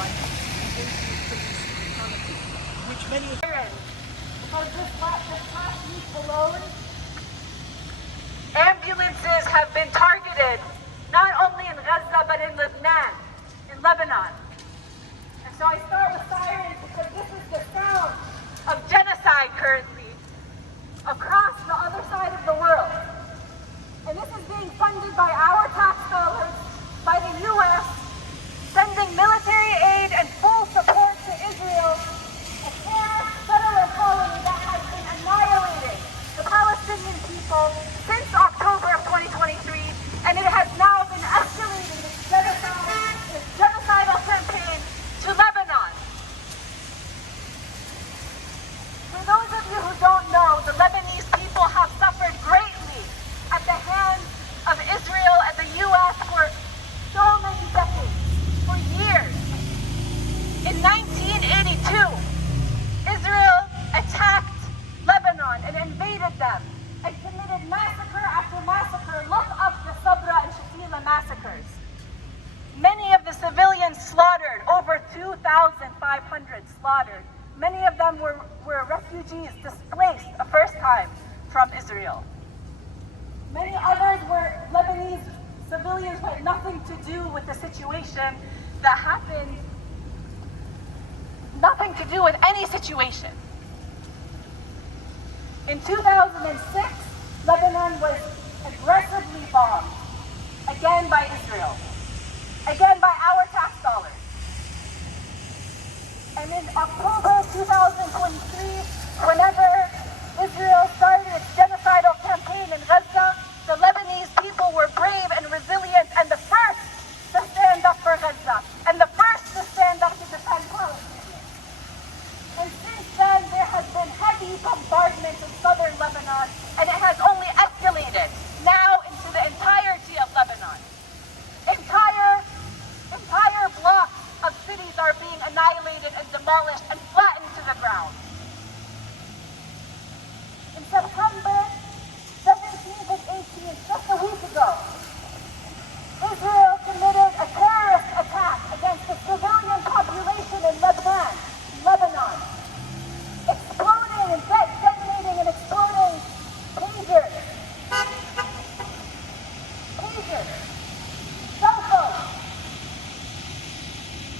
by police brutality, which many of because this past week alone, ambulances have been targeted not only in Gaza but in Lebanon. And so I start with sirens because this is the sound of genocide currently across the other side of the world. And this is being funded by our tax dollars, by the U.S., sending military aid and full support to Israel, a terrorist settler colony that has been annihilating the Palestinian people since October of 2023, and it has now been escalating its genocidal campaign to Lebanon. For those of you who don't know, the Lebanese people have suffered greatly at the hands of Israel and the U.S. for so many decades, for years. In 1982, Israel attacked Lebanon and invaded them and committed massacre after massacre. Look up the Sabra and Shatila massacres. Many of the civilians slaughtered, over 2,500 slaughtered. Many of them were refugees displaced a first time from Israel. Many others were Lebanese civilians who had nothing to do with the situation that happened, nothing to do with any situation. In 2006, Lebanon was aggressively bombed, again by Israel, again by our tax dollars. And in October 2023, whenever Israel started its genocidal campaign in Gaza, the Lebanese people were brave and resilient and the first to stand up for Gaza and the first to stand up to defend Palestine. And since then, there has been heavy bombardment in southern Lebanon, and it has only escalated now into the entirety of Lebanon. Entire blocks of cities are being annihilated and demolished and flattened to the ground. In September 17th and 18th, just a week ago, Israel committed a terrorist attack against the civilian population in Lebanon, exploding and detonating and exploding pagers, cell phones,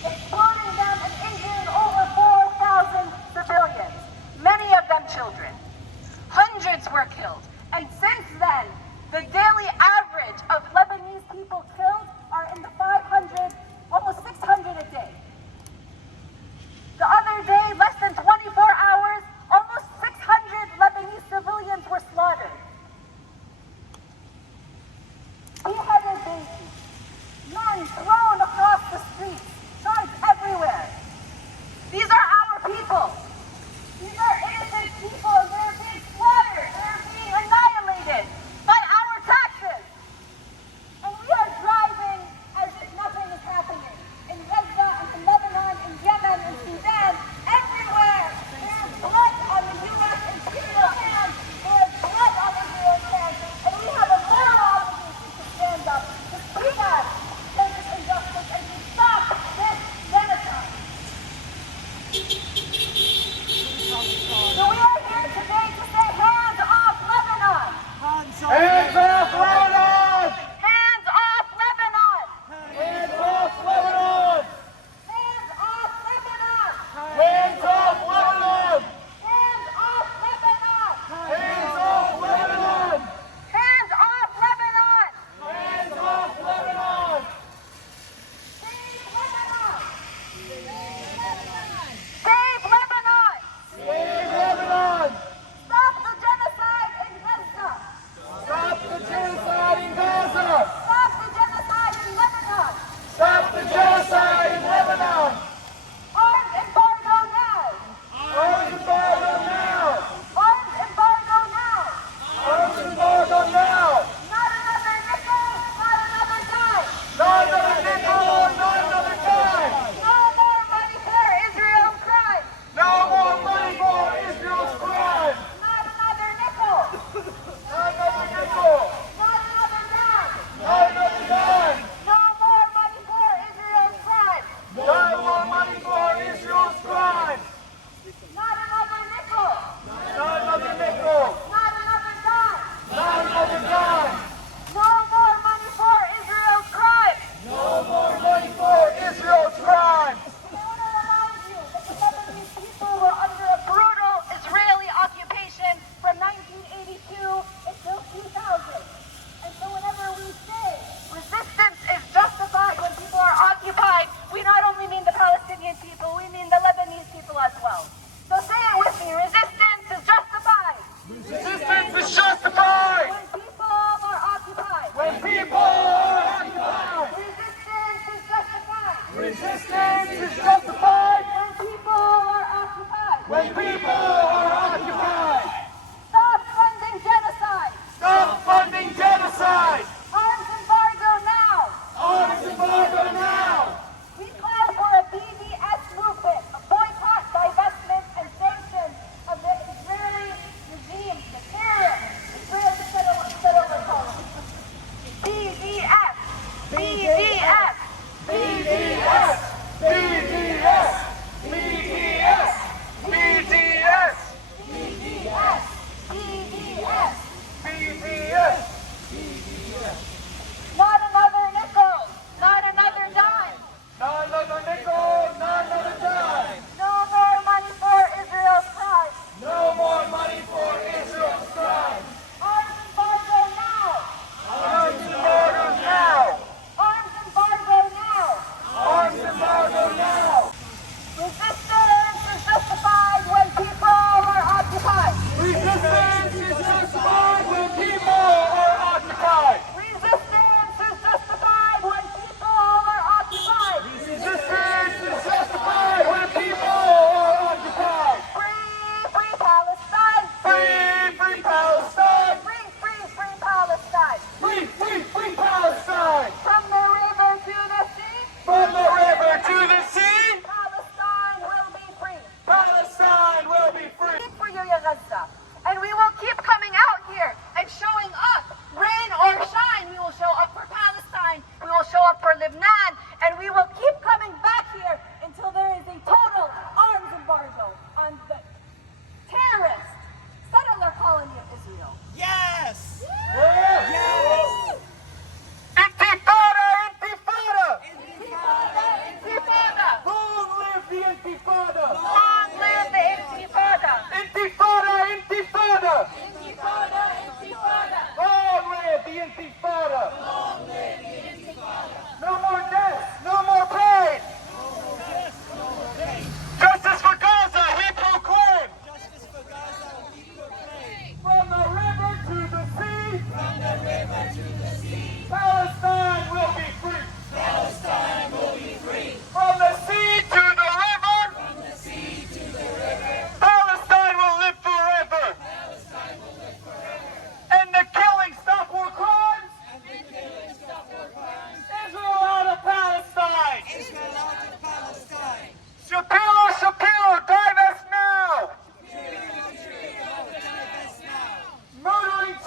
exploding them and injuring over 4,000 civilians, many of them children. Hundreds were killed. And since then, the daily average of Lebanese people killed are in the 500, almost 600 a day. The other day, less than 24 hours, almost 600 Lebanese civilians were slaughtered. Beheaded babies, men thrown across the streets, sons everywhere. These are our people. These are innocent people, and they're being slaughtered. They're being annihilated by our taxes. And we are driving as if nothing is happening.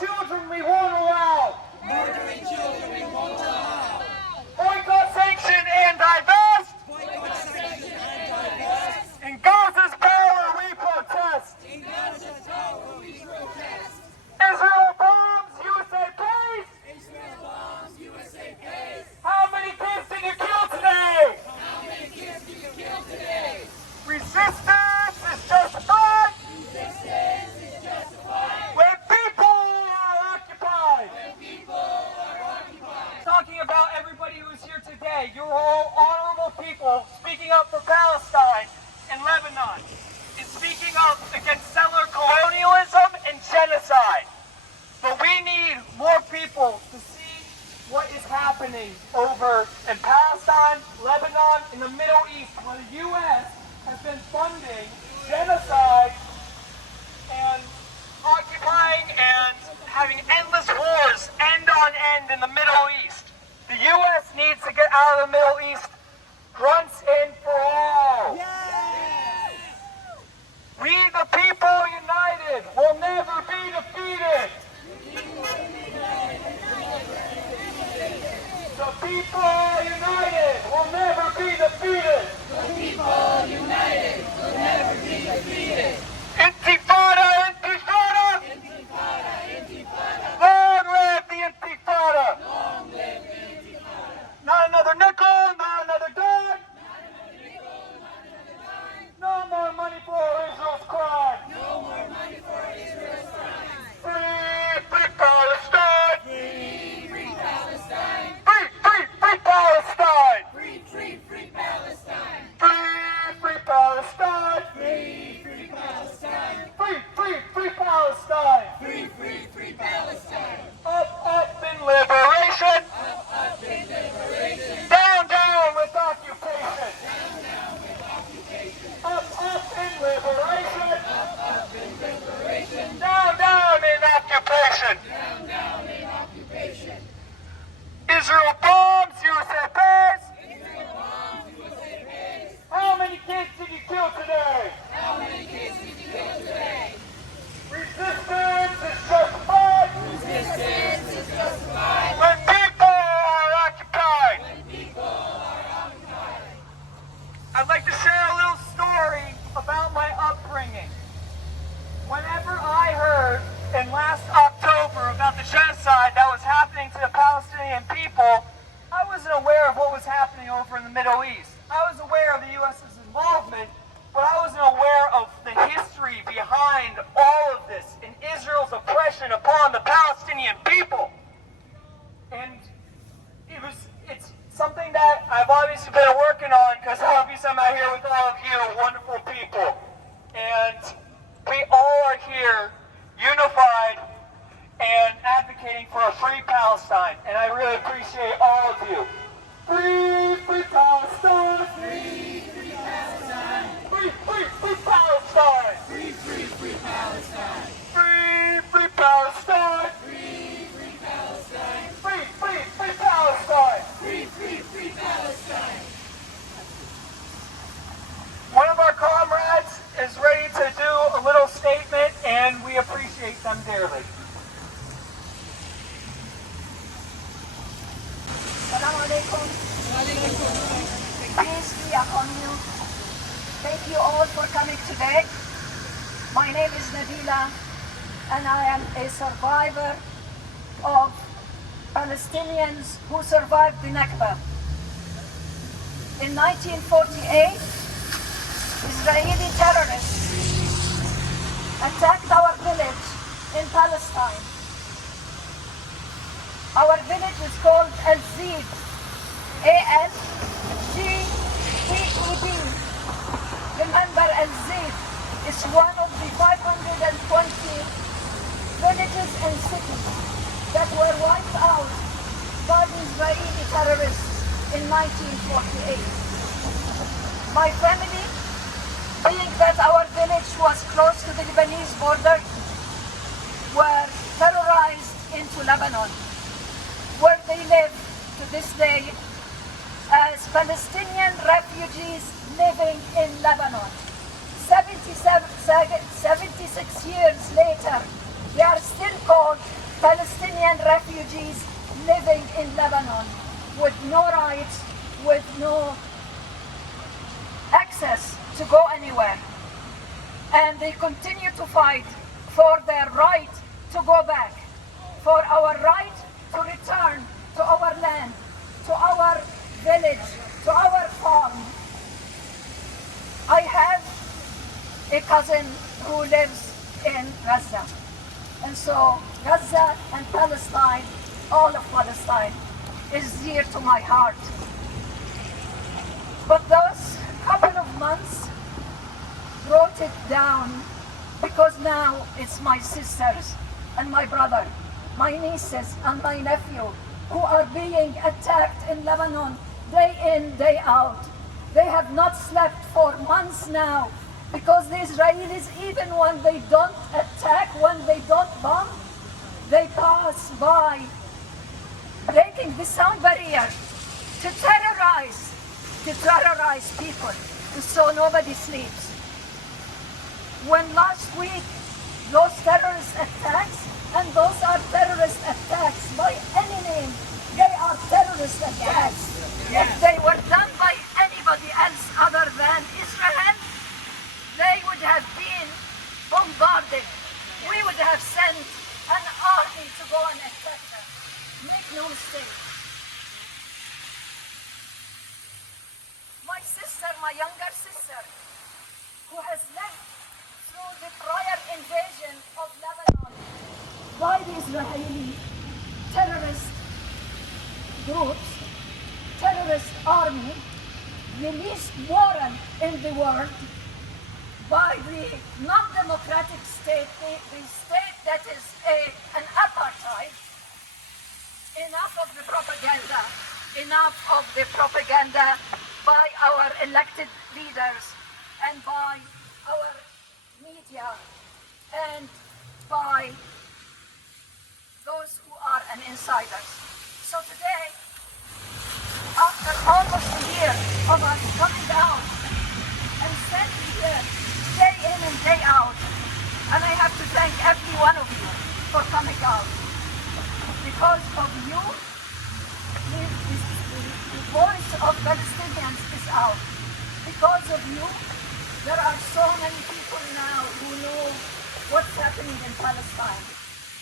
children we won't allow. Murdering children we won't allow. Boycott, sanction, and divest. Boycott, sanction, and divest. In Gaza's power we protest. In Gaza's power we protest. Israel bombs, USA pays. Israel bombs, USA pays. How many kids did you kill today? How many kids did you kill today? Resistance is justified Resistance is justified when people are occupied. when people are occupied. Talking about everybody who is here today, you're all honorable people speaking up for Palestine and Lebanon, and speaking up against settler colonialism and genocide. But we need more people to see what is happening over in Palestine, Lebanon, in the Middle East, where the U.S. has been funding genocide and occupying and having endless wars, end on end, in the Middle East. The U.S. needs to get out of the Middle East once and for all. We, the people united, will never be defeated. The people united will never be defeated. People united will never be defeated. Intifada, intifada! Intifada, intifada. Long live the intifada! Long live the intifada. Not another nickel, not another dime. No more money for Israel's crime. No more money for Israel's crime. Free, free Palestine! Free, free Palestine. Free, free, free Palestine! Free, free, free Palestine. Free, free Palestine! Free, free Palestine. Free, free, free Palestine! Free, free, free Palestine. Up in liberation! Up in liberation. Down with occupation! Down with occupation. Up in liberation! Up in liberation. Down in occupation! Down in occupation. Israel bombs, USA pays! Israel bombs, USA pays. How many kids did you kill today? How many kids did you kill today? Resistance is justified Resistance is justified when people are occupied. when people are occupied. I'd like to share a little story about my upbringing. Whenever I heard in last October about the genocide that was happening to the Palestinian people, I wasn't aware of what was happening over in the Middle East. I was aware of the U.S.'s involvement, but I wasn't aware of the history behind all of this and Israel's oppression upon the Palestinian people. And it's something that I've obviously been working on, because obviously I'm out here with all of you wonderful people. And we all are here unified and advocating for a free Palestine. And I really appreciate all of you. Free, free Palestine! Free, free Palestine. Free, free, free Palestine! Free, free, free Palestine. Free, free Palestine! Free, free Palestine. Free, free, free Palestine! Free, free, free Palestine. One of our comrades is ready to do a little statement, and we appreciate them dearly. Assalamu alaikum. Peace be upon you. Thank you all for coming today. My name is Nabila, and I am a survivor of Palestinians who survived the Nakba. In 1948, Israeli terrorists attacked our village in Palestine. Our village is called Al-Zid, A-L-G-T-E-D. Remember, Al-Zid is one of the 520 villages and cities that were wiped out by the Israeli terrorists in 1948. My family, being that our village was close to the Lebanese border, were terrorized into Lebanon, where they live to this day as Palestinian refugees living in Lebanon. 76 years later, they are still called refugees living in Lebanon with no rights, with no access to go anywhere. And they continue to fight for their right to go back, for our right to return to our land, to our village, to our farm. I have a cousin who lives in Gaza. And so Gaza and Palestine, all of Palestine, is dear to my heart. But those couple of months brought it down, because now it's my sisters and my brother, my nieces and my nephew who are being attacked in Lebanon day in, day out. They have not slept for months now because the Israelis, even when they don't attack, when they don't bomb, they pass by, breaking the sound barrier to terrorize people, and so nobody sleeps. When last week those terrorist attacks, and those are terrorist attacks by any name, they are terrorist attacks. If they were done by anybody else other than Israel, they would have been bombarded. We would have sent an army to go and attack them. Make no mistake. My sister, my younger sister, who has left through the prior invasion of Lebanon by the Israeli terrorist groups, terrorist army, the least moral in the world, by the non-democratic state, the state that is an apartheid. Enough of the propaganda. Enough of the propaganda by our elected leaders and by our media and by those who are an insiders. So today, after almost a year of us coming out and standing here day in and day out, and I have to thank every one of you for coming out. Because of you, the voice of Palestinians is out. Because of you, there are so many people now who know what's happening in Palestine.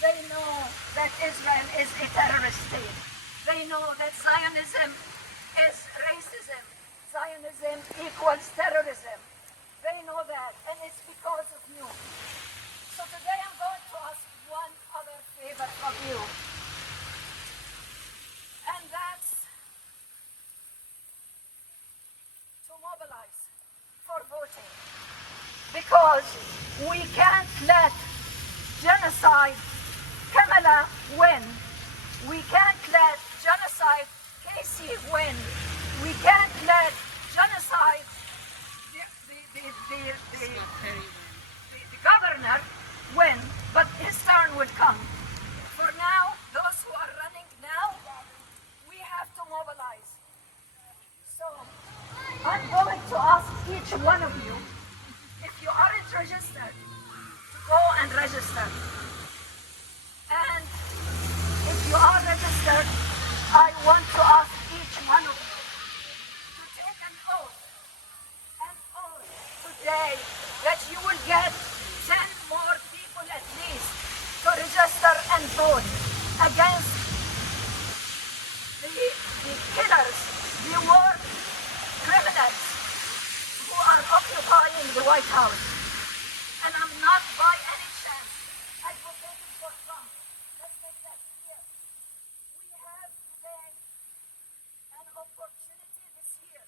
They know that Israel is a terrorist state. They know that Zionism is racism. Zionism equals terrorism. They know that, and it's because of you. So today I'm going to ask one other favor from you. And that's to mobilize for voting. Because we can't let genocide Kamala win. We can't let genocide Casey win. We can't let genocide the governor win, but his turn will come. For now, those who are running now, we have to mobilize. So I'm going to ask each one of you, if you aren't registered, to go and register. And if you are registered, I want to ask each one of you to take an oath today that you will get 10 more people at least to register and vote against the killers, the war criminals who are occupying the White House. And I'm not by any chance advocating for Trump. Let's make that clear. We have today an opportunity this year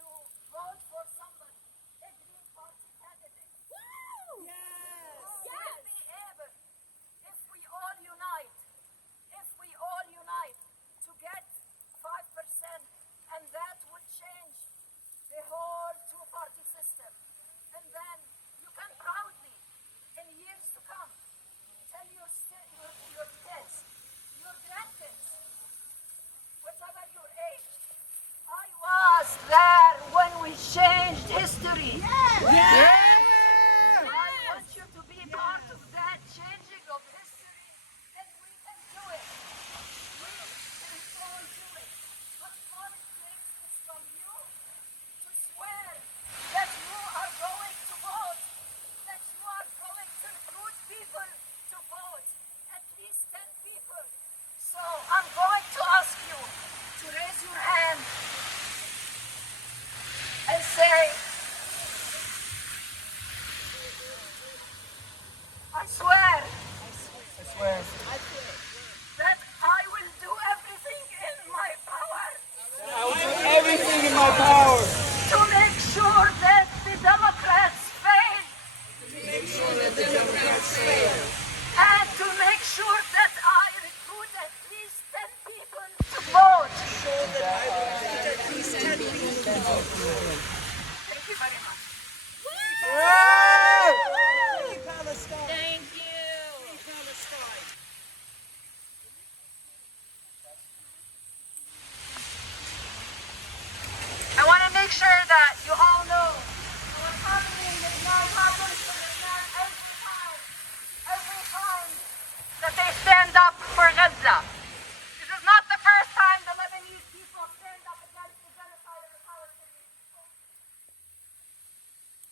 to vote for somebody, a Green Party candidate. Woo! Yes! Yes! We'll be able, if we all unite, to get 5%, and that will change the whole two-party system. And then you can proudly, in years to come, tell your kids, your grandkids, whatever your age, I was there when we changed history. Yes! Yes! I want you to be part of that changing of history, and we can do it. that I will do everything in my power I will do everything in my power to make sure that the Democrats fail. And to make sure that I recruit at least 10 people to vote. Thank you very much. Thank you. I want to make sure that you all know what's happening in Lebanon happens in Lebanon every time that they stand up for Gaza. This is not the first time the Lebanese people stand up against the genocide of the Palestinian people.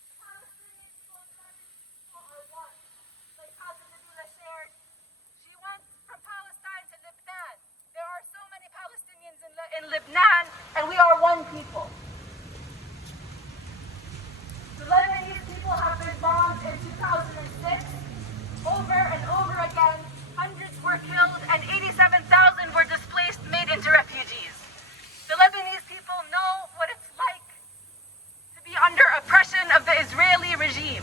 The Palestinian people and the Lebanese people are one. Like Hbgpalestinecoalition shared, she went from Palestine to Lebanon. There are so many Palestinians in Lebanon, and we are one people. The Lebanese people have been bombed in 2006 over and over again. Hundreds were killed and 87,000 were displaced, made into refugees. The Lebanese people know what it's like to be under oppression of the Israeli regime.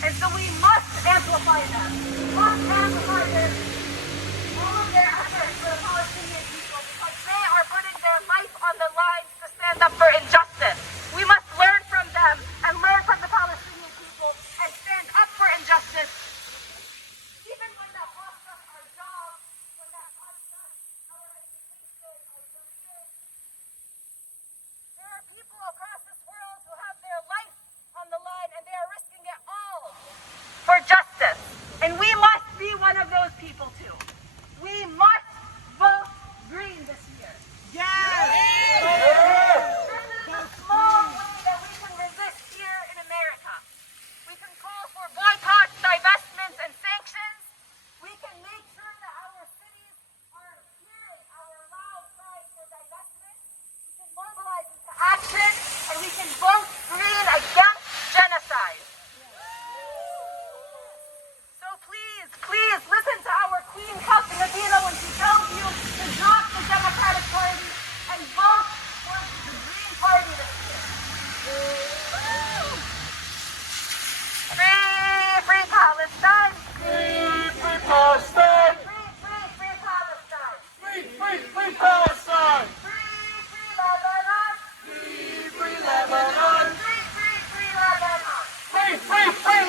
And so we must amplify them. We must amplify all of their efforts for the Palestinian people because they are putting their life on the line to stand up for injustice. We must learn from them and learn from the Palestinian people and stand up for injustice. Even when that costs us our jobs, when that costs us our education, our careers. There are people across this world who have their life on the line and they are risking it all for justice. And we must be one of those people too. We must vote green this year. Yes! This is a small way that we can resist here in America. We can call for boycotts, divestments, and sanctions. We can make sure that our cities are hearing our loud cries for divestment. We can mobilize into action, and we can vote green against genocide. So please, please listen to our Queen Cup Nadina when she tells you to drop the Democratic Party and vote for the Green Party this year. Free Palestine! Free Palestine! Free Palestine! Free Palestine! Free Lebanon! Free Lebanon! Free Lebanon! Free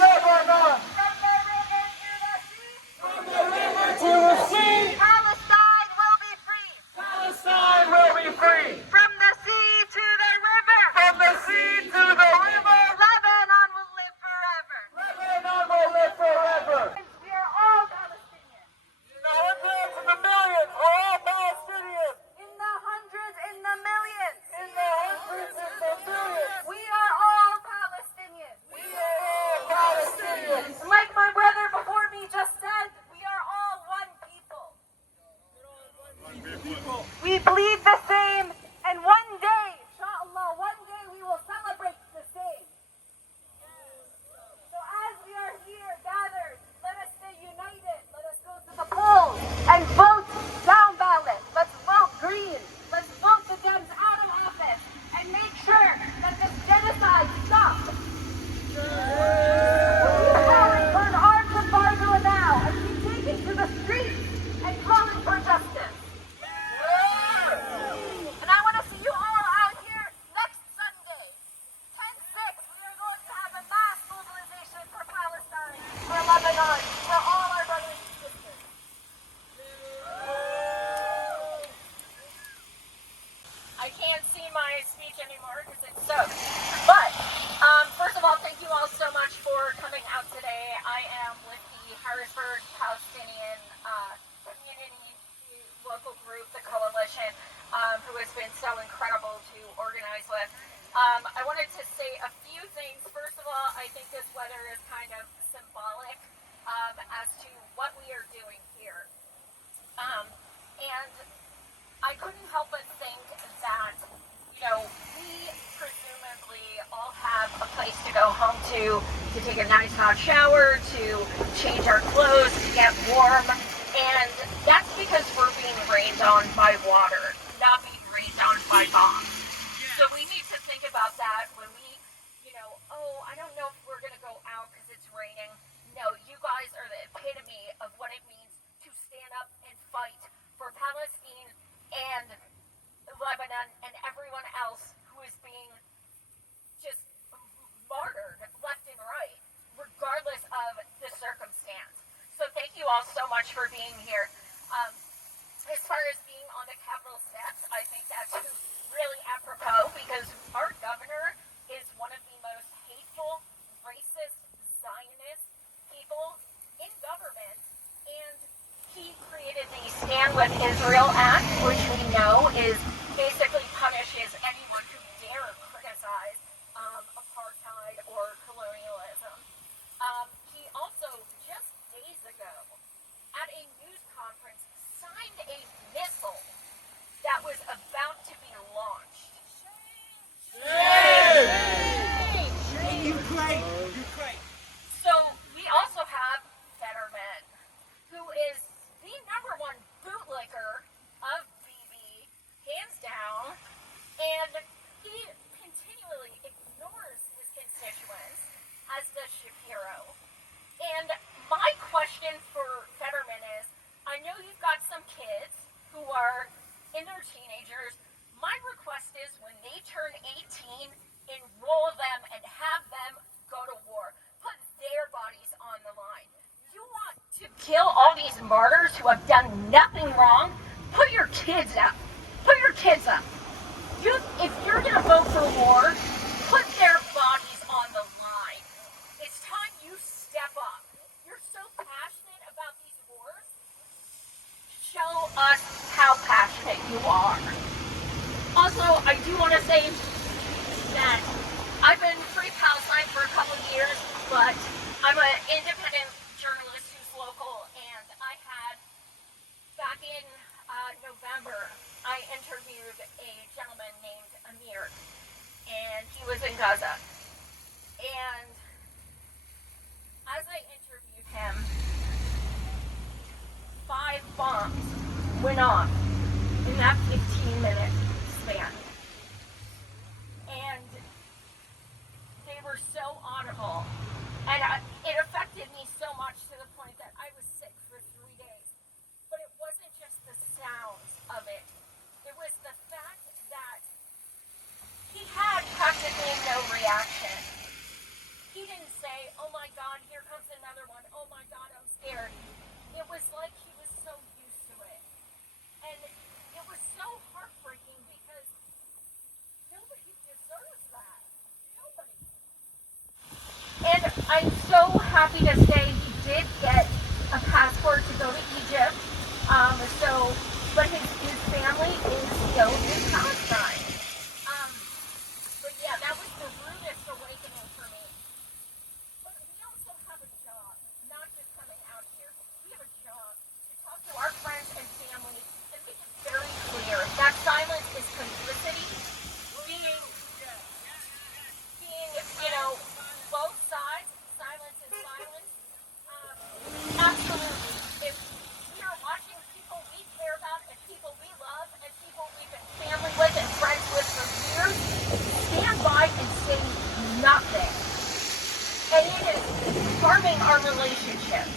Lebanon! From the river to the sea, From the river to the sea, Palestine will be free! Palestine will be free! From the sea to the river! From the sea to the river, Lebanon will live forever! Lebanon will live forever! We are all Palestinians. In the hundreds and the millions, we're all Palestinians! In the hundreds, in the millions. In the hundreds and the millions, We are all Palestinians. we are all Palestinians! Like my brother before me just said, we are all one people. We bleed the same, and one day, inshallah, one day we will celebrate the same. So as we are here gathered, let us stay united. Let us go to the polls and vote down ballot. Let's vote green. Let's vote the Dems out of office and make sure that this genocide stops. We're calling for an arms embargo now and keep taking to the streets and calling for justice. And I want to see you all out here next Sunday, 10/6. We are going to have a mass mobilization for Palestine, for Lebanon, for all our brothers and sisters. I can't see my speech anymore because it's soaked. But first of all, thank you all so much for coming out today. I am with the Harrisburg Palestinian community, the local group, the coalition, who has been so incredible to organize with. I wanted to say a few things. First of all, I think this weather is kind of symbolic as to what we are doing here. And I couldn't help but think that, we presumably all have a place to go home to take a nice hot shower, to change our clothes, to get warm. And that's because we're being rained on by water, not being rained on by bombs. So we need to think about that when we, oh, I don't know if we're going to go out because it's raining. No, you guys are the epitome of what it means to stand up and fight for Palestine and Lebanon and everyone else who is being just martyred left and right, regardless of the circumstance. So thank you all so much for being here. As far as being on the Capitol steps, I think that's really apropos because our governor is one of the most hateful, racist, Zionist people in government, and he created the Stand With Israel Act, which we know is basically punishes anyone who dare criticize apartheid or colonialism. He also, just days ago, at a news conference, signed a missile that was about to be launched. Ukraine! So we also have Fetterman, who is the #1 bootlicker of BB, hands down, and he continually ignores his constituents, as does Shapiro. And my question for Fetterman is, I know you've got some kids who are in their teenagers. My request is when they turn 18, enroll them and have them go to war. Put their bodies on the line. You want to kill all these martyrs who have done nothing wrong? Put your kids up. Put your kids up. If you're going to vote for war, put their bodies on the line. It's time you step up. You're so passionate about these wars. Show us how passionate you are. Also, I do want to say that I've been Free Palestine for a couple of years, but I'm an independent journalist who's local, and I had, back in November, I interviewed a gentleman named Amir, and he was in Gaza. And as I interviewed him, 5 bombs went off in that 15-minute span. And they were so audible. And it affected me so much to the point that I was sick for 3 days. But it wasn't just the sounds of it. It was the fact that he had practically no reaction. He didn't say, oh my God, here comes another one. Oh my God, I'm scared. It was like he was so used to it. And it was so heartbreaking because nobody deserves that. Nobody. And I'm so happy to say he did get a passport to go to Egypt. But his family is still in Palestine. But yeah, that was the rudest awakening for me. But we also have a job, not just coming out here. We have a job to talk to our friends and family and make it very clear that silence is complicity, being both sides. Silence is silence. Absolutely. If we are watching people we care about and people we love and people we've been family with and friends with for years, stand by and say nothing. And it is harming our relationships.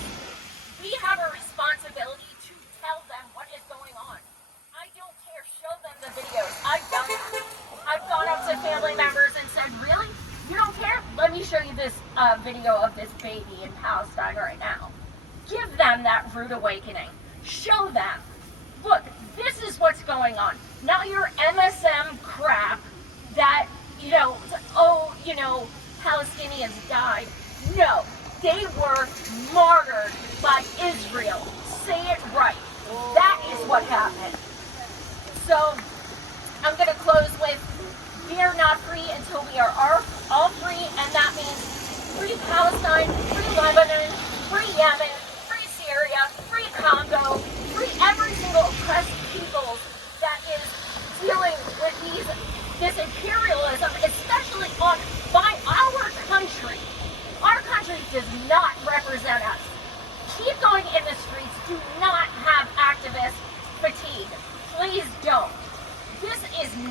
We have a responsibility to tell them what is going on. I don't care. Show them the videos. I've done that. I've gone up to family members and said, really? You don't care? Let me show you this video of this baby in Palestine right now. Give them that rude awakening. Show them. Look, this is what's going on. Not your MSM crap that, Palestinians died. No, they were martyred by Israel. Say it right. That is what happened. So, I'm going to close with, we are not free until we are all free, and that means free Palestine, free Lebanon, free Yemen, free Syria, free Congo, free every single oppressed people that is dealing with this imperialism, especially by our country. Our country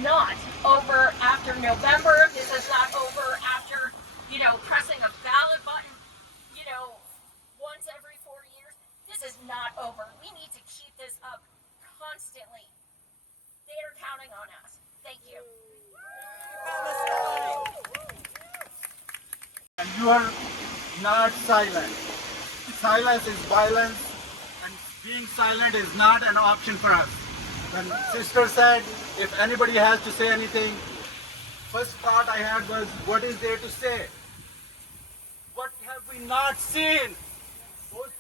not over after November. This is not over after, pressing a ballot button, once every 4 years. This is not over. We need to keep this up constantly. They are counting on us. Thank you. And you are not silent. Silence is violence, and being silent is not an option for us. When sister said, if anybody has to say anything, first thought I had was, what is there to say? What have we not seen? Those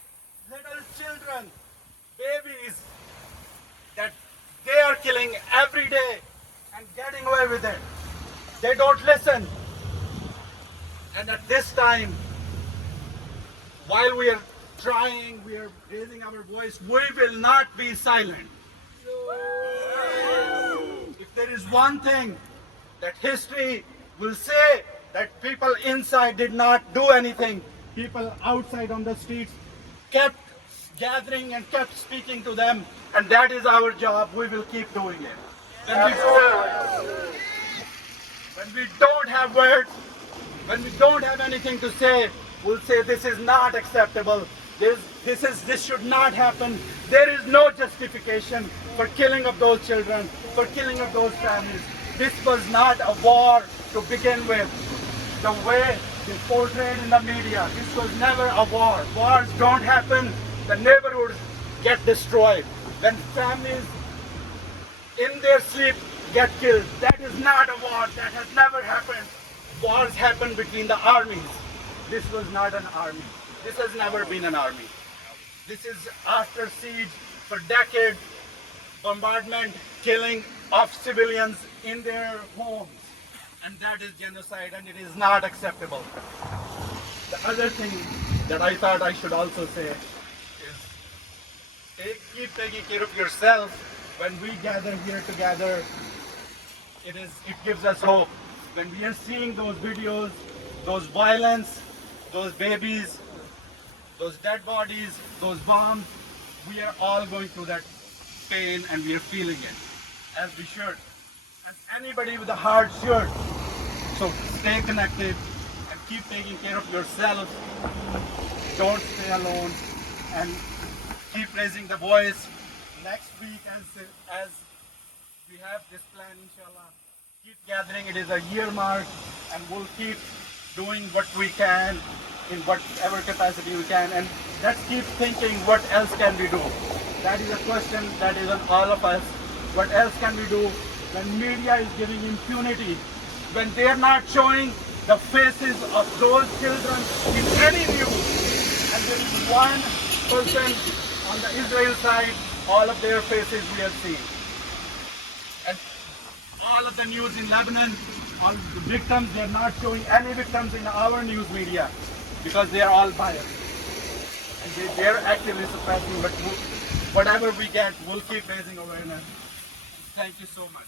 little children, babies, that they are killing every day and getting away with it. They don't listen. And at this time, while we are trying, we are raising our voice, we will not be silent. If there is one thing that history will say, that people inside did not do anything, people outside on the streets kept gathering and kept speaking to them, and that is our job. We will keep doing it. When we don't have words, when we don't have anything to say, we'll say this is not acceptable. This should not happen. There is no justification for killing of those children, for killing of those families. This was not a war to begin with. The way they portrayed in the media, this was never a war. Wars don't happen. The neighborhoods get destroyed. When families in their sleep get killed, that is not a war. That has never happened. Wars happen between the armies. This was not an army. This has never been an army. This is after siege for decades, bombardment, killing of civilians in their homes. And that is genocide, and it is not acceptable. The other thing that I thought I should also say is keep taking care of yourself. When we gather here together, it gives us hope. When we are seeing those videos, those violence, those babies, those dead bodies, those bombs, we are all going through that pain and we are feeling it, as we should. As anybody with a heart should. So stay connected and keep taking care of yourself. Don't stay alone and keep raising the voice. Next week, as we have this plan, inshallah, keep gathering. It is a year mark, and we'll keep doing what we can in whatever capacity we can. And let's keep thinking, what else can we do? That is a question that is on all of us. What else can we do when media is giving impunity? When they are not showing the faces of those children in any news, and there is one person on the Israel side, all of their faces we are seeing. And all of the news in Lebanon, all the victims, they are not showing any victims in our news media because they are all biased. And they are actively suppressing, but whatever we get, we'll keep raising awareness. Thank you so much.